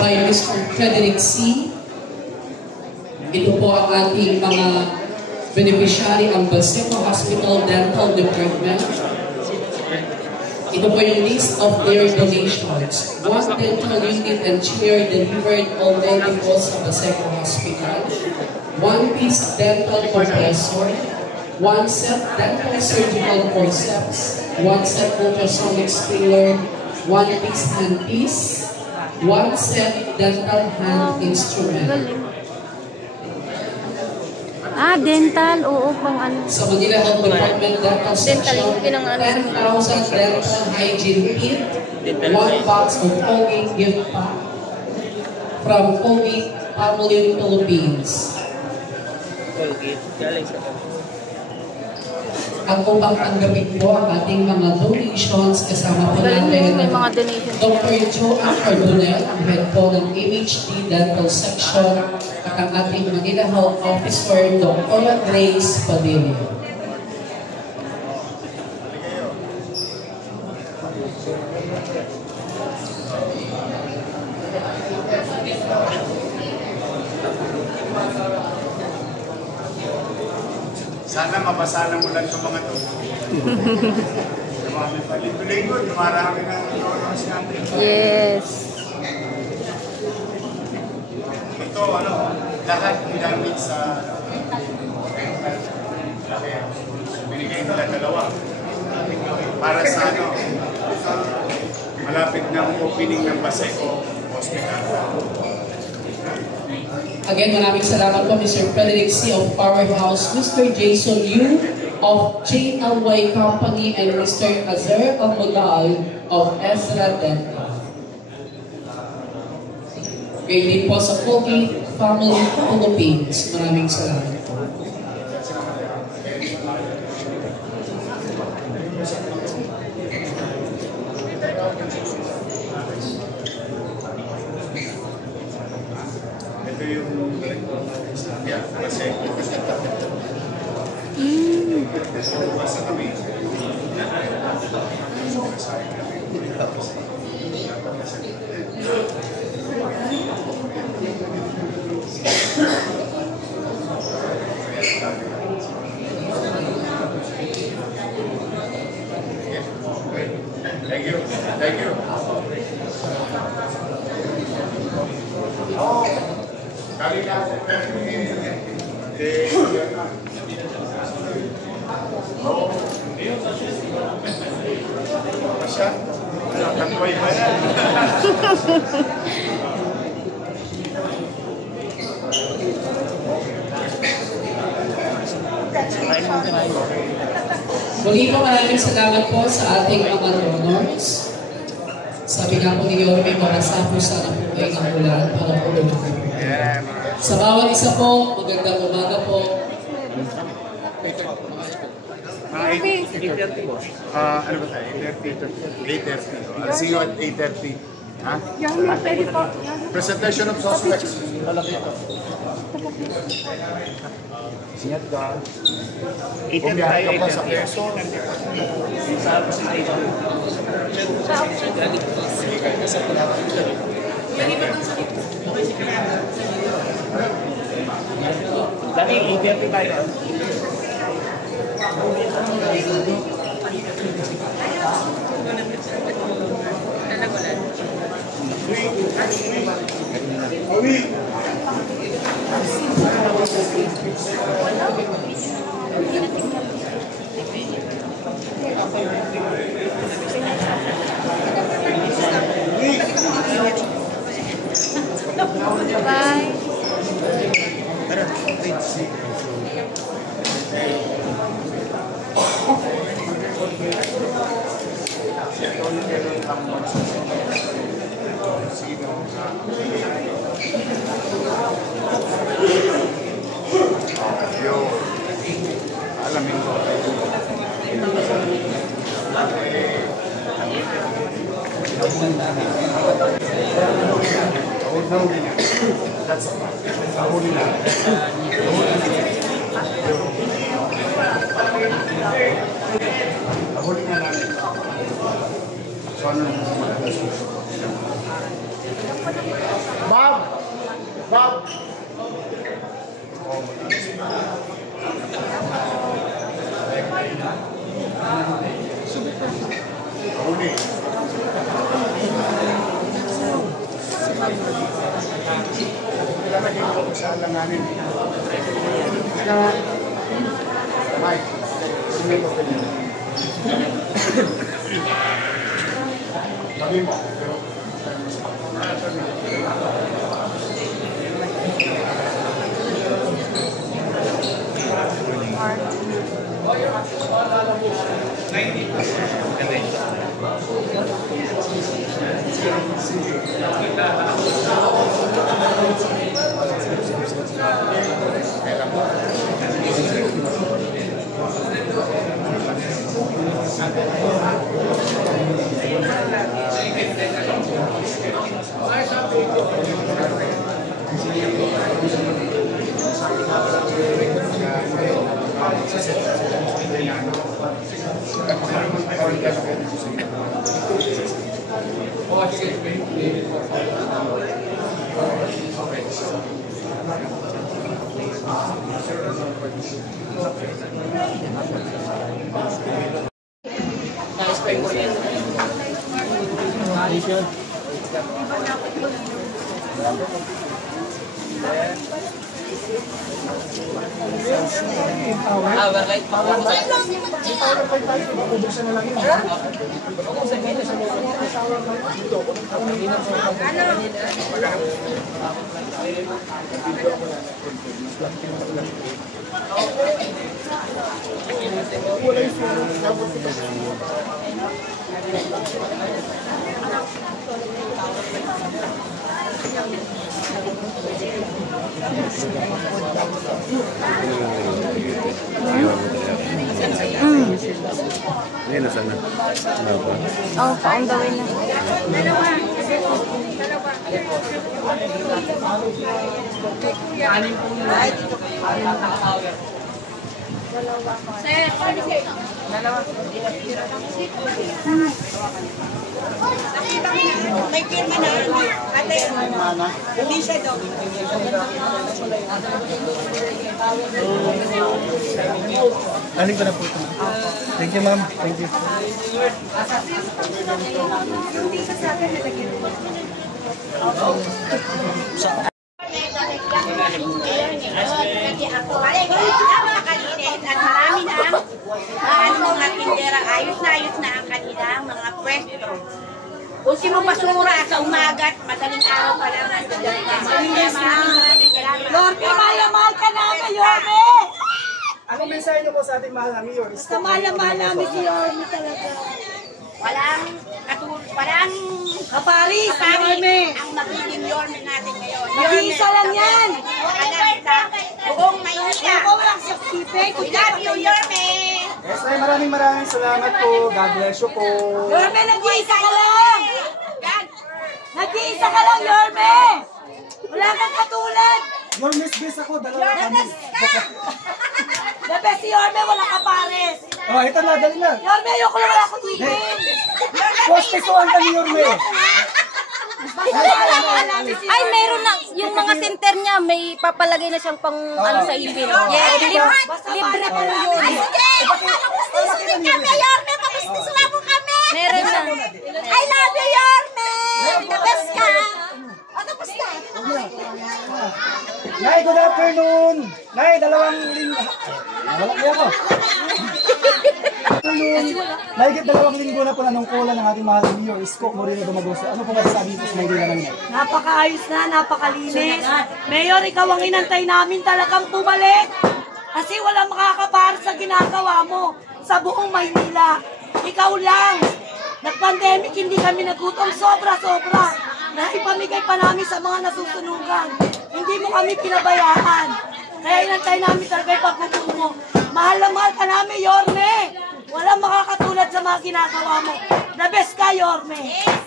by Mr. Frederick C. Ito po ang ating mga beneficiary, ang Baseco Hospital Dental Department. Ito po yung list of their donations. 1 dental unit and chair delivered already po sa Baseco Hospital. 1 piece dental compressor. 1 set dental surgical forceps. 1 set ultrasonic scaler. 1 piece handpiece. 1 set dental hand instrument. Dental, oo, pang ano. Sa Manila Health Department Dental Section, 10,000 dental hygiene kit, 1 box of Colgate gift pack from Colgate Palmolive Philippines. Ang upang tanggapin po ang ating mga donations, kasama po natin Dr. Joanne Cardonel, ang head po ng MHD Dental Section, at ang ating Manila Health Officer, Dr. Grace Padilla. Sana mabasa mo lang itong mga ito. Dumami pa. Linggo-linggo, dumarami ng donors natin. Yes. Ito, lahat ginamit sa binigay nila 2. Para sa malapit ng opening ng Baseco Hospital. Again, maraming salamat po Mr. Frederick C. of Powerhouse, Mr. Jason Yu of JLY Company, and Mr. Azar Almodal of Ezra Dental. Ngayon din po sa Colgate Family Philippines. Maraming salamat po. Ito yung Baseco. Basta kami. Thank you. Thank you. Kali na ako. Masya? Kanway ba yan? Muli po maraming salamat po sa ating mga donors. Sabi nga po ni Yorme, marasapo sana po kayo ng ulan para po lumaki. Sa bawat isa po, magandang umaga po. Ano ba tayo? 8:30. I'll see you at 8:30. Ha? Presentation of suspects. Malaki ito. Ingat ka. Bumiyahe ka pa sa Quezon. Sa presentation. Sige kayo kasi dati 8:30 tayo. Bye. Alamin ko. That's nahuli na. Nahuli na namin. So ano naman sa mga Bob! Huli. Ilalagay ko sa alanganin. Mike, sige mo ka dito. Sabi mo, pero Ayan na sana. Oh, on the way na. May pirma na. Ate, hindi siya daw. Aling ko na po ito. Thank you, ma'am. Thank you. Napakalinis at marami na mga tindera. Ayos na ang kanilang mga pwesto. Ultimo basura sa umaga at madaling araw pa lang. Lordy, mahal ka namin, Yorme! Anong mensahe niyo po sa ating mahal na Mayor? Sa mahal namin si Yorme talaga. Walang Kaparis, Yorme! ang magiging Yorme natin ngayon. Mag-iisa lang yan! Buong Maynila. Ako walang sakipin. We love you, Yorme! Yes, ay maraming salamat po. God bless you po. Yorme, nag-iisa ka lang! Nag-iisa ka lang, Yorme! Wala kang katulad! Your miss best ako, dalawa kami. The best si Yorme, wala kapares! Oh, ito na, dali na. Yorme, ayoko na wala akong tingin! Postesuhan ka ni Yorme. Ay, meron na. Yung mga center niya, may papalagay na siyang pang ano sa ipin. Yes, libre po yun. Pakistisin kami, Yorme! Pakistisuhan mo kami! Meron na. I love you, Yorme! The best ka! Ano ba siya? Nay, good afternoon. Nay, dalawang linggo. Wala kaya ako. Afternoon. Mahigit 2 linggo na po nanungkulan ng ating mahal na Mayor, Isko Moreno Dumagoso. Ano po masasabi po sa Maynila ngayon? Napakaayos na, napakalinis. Mayor, ikaw ang inantay namin talagang bumalik. Kasi walang makakapara sa ginagawa mo sa buong Maynila. Ikaw lang. Nag-pandemic, hindi kami nagutom. Sobra-sobra. Naipamigay pa namin sa mga nasusunugan. Hindi mo kami pinabayaan. Kaya inantay namin talaga yung pagbubuo mo. Mahal na mahal ka namin, Yorme. Walang makakatulad sa mga ginagawa mo. The best ka, Yorme.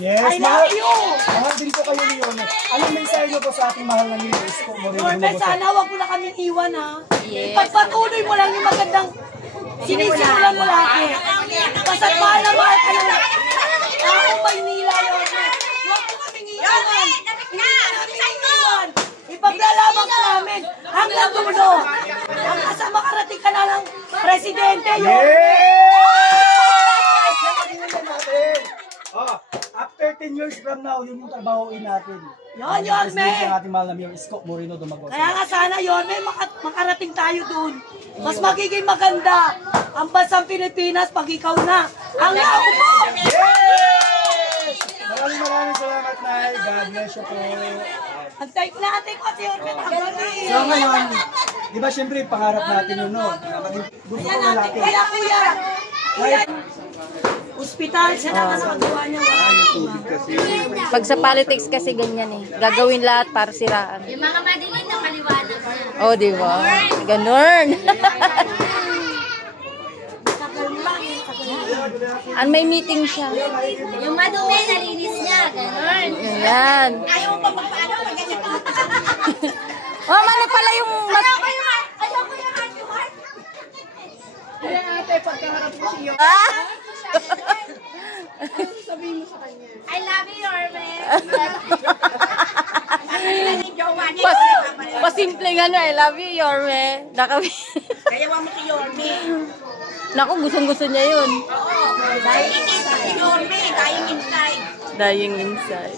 Yes, I love you. Mahal din po kayo ni Yorme. Anong mensahe niyo po sa ating mahal na Mayor, Isko Moreno Yorme, Dumagoso? sana wag mo na kaming iwan, ha. Pagpatuloy mo lang yung magandang sinisimulan mo lagi. Basta't mahal na mahal ka na. Ako, Maynila, Yorme. Huwag mo kaming iwan. Yorme, dapat na! Huwag mo kaming iwan. hanggang dulo. Hanggang sa makarating ka na ng presidente, yun. Yes! Yan ang ginagawa natin. Oh, after 10 years from now, yun yung trabahoin natin. Yun, Yorme. Ang ating mahal na Mayor Isko Moreno Dumagoso. Kaya nga sana, Yorme, makarating tayo dun. Mas magiging maganda ang bansang Pilipinas pag ikaw na ang naupo. Yes! Maraming salamat, Nay. God bless you po. Antay natin ko si Yorme Tagani. So ngayon, di ba siyempre pangarap natin yun, no? Gusto Ayan ko natin, natin. kaya kuya. Kuya, ospital, siya na nakagawa niya. Pag sa politics kasi ganyan eh. Gagawin lahat para siraan. Yung mga madilim na maliwanag na. Oh, di ba? Ganun. An may meeting siya. Yung madumi, nalinis niya. Ganon. Ayan. Ayaw mo pa magpaano, magganyan ka. Oh, mali pala yung... Ayaw ko yung heart to heart. Ah! I love you, Yorme. Pasimpleng ano, I love you, Yorme. Kaya mo si Yorme. Naku, gustong-gusto niya yun. Dahil ikita si Yorme, dying inside. Dying inside.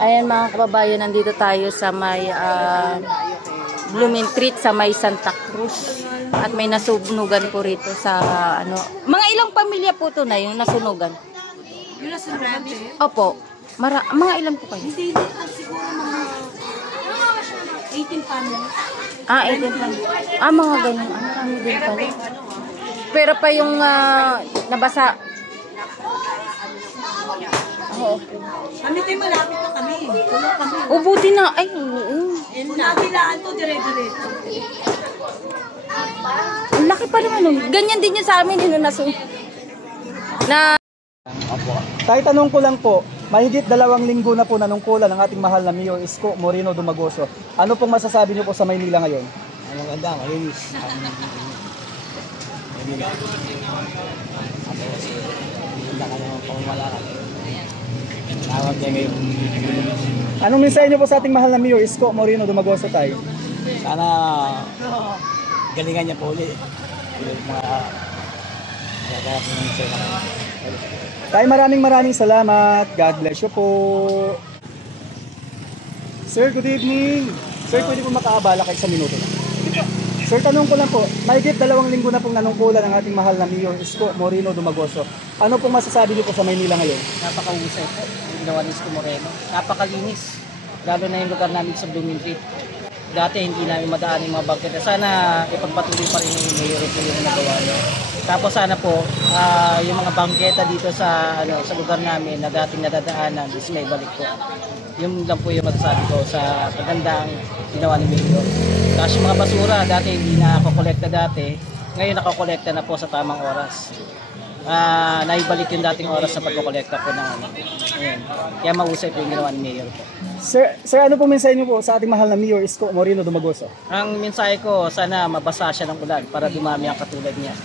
Ayan mga kababayan, nandito tayo sa may Blooming Treat sa may Santa Cruz. At may nasunugan po rito sa ano. Mga ilang pamilya po to na yung nasunugan? Yung nasunugan? Opo. Mga ilan po kayo? Hindi, siguro mga 18 families. 18 lang. Mga ganyan. Marami din pala. Pero pa yung nabasa. Oo. Kami tayo malapit na kami. Tulong kami. Buti na. Ay, oo. Nabilaan to, dire-diretso. Ang laki pa naman nun. Ganyan din yun sa amin. Tayo tanong ko lang po, mahigit 2 linggo na po nanungkulan ng ating mahal na Mayor Isko Moreno Dumagoso. Ano pong masasabi niyo po sa Maynila ngayon? Ang maganda, malinis. Maganda ka naman pang malakad. Tawag niya ngayon. Anong mensahe niyo po sa ating mahal na Mayor Isko Moreno Dumagoso tayo? Sana galingan niya po ulit. Yung mga nagagawa ng mensahe na kayo. Tayo maraming salamat. God bless you po. Sir, good evening. Sir, pwede po makaabala kayo sa minuto na. Sir, tanong ko lang po, mahigit 2 linggo na pong nanungkulan ng ating mahal na Mayor Isko Moreno Dumagoso. Ano pong masasabi niyo po sa Maynila ngayon? Napakahusay po yung ginawa ni Isko Moreno. Napakalinis. Lalo na yung lugar namin sa Blooming Treat. Dati hindi namin madaan yung mga bangketa. Sana ipagpatuloy pa rin yung Mayor ito yung nagawa niya. Tapos sana po, yung mga bangketa dito sa sa lugar namin na dating nadadaanan, is may balik po. Yung lang po yung masasabi ko sa kagandang ginawa ni Mayor. Tapos yung mga basura, dati hindi na ako-kolekta dati. Ngayon nakakolekta na po sa tamang oras. Naibalik yung dating oras sa pagkokolekta po ng Ayun. Kaya mahusay po yung ginawa ni Mayor po. Sir, ano po mensahe niyo po sa ating mahal na Mayor Isko Moreno Dumagoso? Ang mensahe ko, sana mabasa siya ng ulan para dumami ang katulad niya.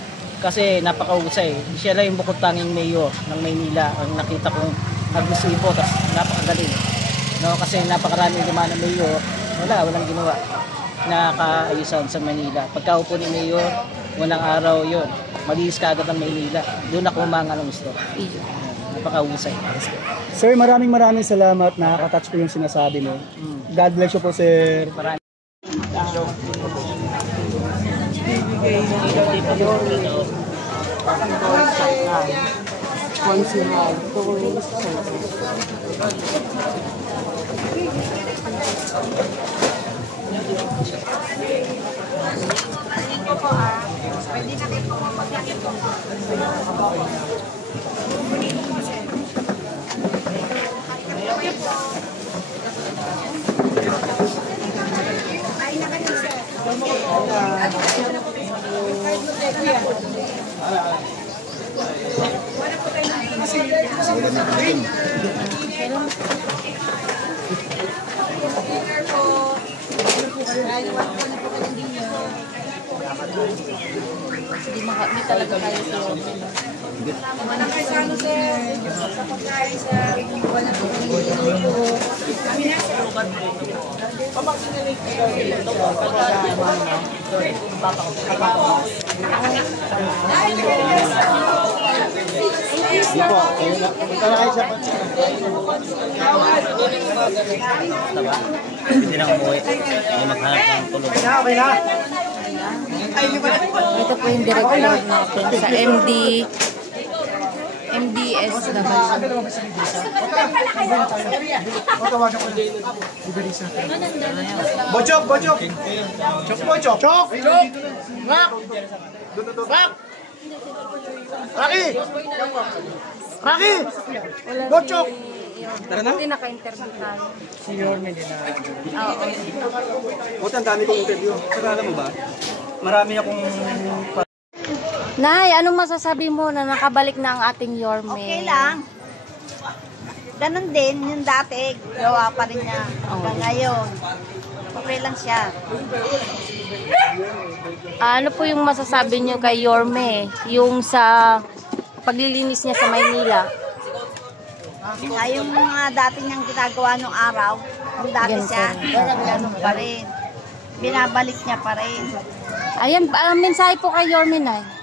Kasi napakahusay. Siya lang yung bukod tanging mayor ng Maynila. Ang nakita kong nag-resibo, tapos napakagaling. No, kasi napakaraming lima ng mayor, walang ginawa. Nakaayusan sa Manila. Pagkaupo ni mayor, unang araw yun, malinis ka agad ang Maynila. Doon ako umanga ng gusto. Napakahusay. Sir, maraming salamat. Nakaka-touch po yung sinasabi mo. God bless you po, sir. Maraming. Hindi talaga kayo sa Wala kayo sa ano, sir? Sa pagkain, sir. Wala po kami dito. Kami na, sir. Hindi na umuwi. May maghanap ng tulog. Okay na. Ito po yung director natin sa MDS Bochok, bochok. Chok, bochok. Chok. Mak. Mak. Raki. Raki. Bochok. Tara na. Hindi naka-interview tayo. Si Yorme din na. Oo. Buti ang dami kong interview. Sarala mo ba? Marami akong... Nay, anong masasabi mo na nakabalik na ang ating Yorme? Okay lang. Ganon din, yung dati, gawa pa rin niya. Hanggang ngayon. Okay lang siya. Ano po yung masasabi niyo kay Yorme? Yung sa paglilinis niya sa Maynila? Yung mga dati niyang ginagawa nung araw, yung dati siya, ganon pa rin. Binabalik niya pa rin. Ayan, mensahe po kay Yorme, Nay.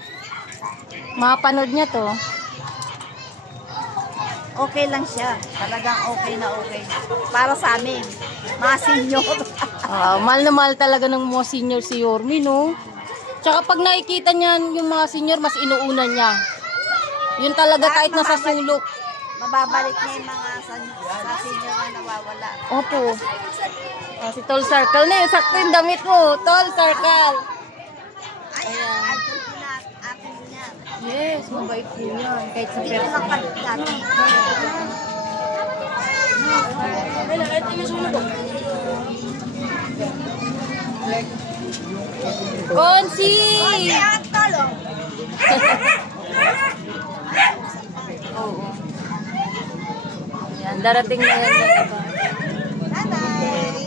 Mapanood niya to. Okay lang siya. Talagang okay na okay. Para sa amin. Mga senior. Mahal na mahal talaga ng mga senior si Yorme, no? Tsaka pag nakikita niya yung mga senior, mas inuuna niya. Yun talaga kahit nasa sulok. Mababalik niya yung mga sa senior na nawawala. Opo. Si Tall Circle na yun. Sakto yung damit mo. Tall Circle. Ayan. Atin niya. Yes, mabait po yan. Kahit sa Dito lang palit natin. Konsi! Konsi ang tolo. Oo. Yan, darating na yan yung iba. Bye-bye.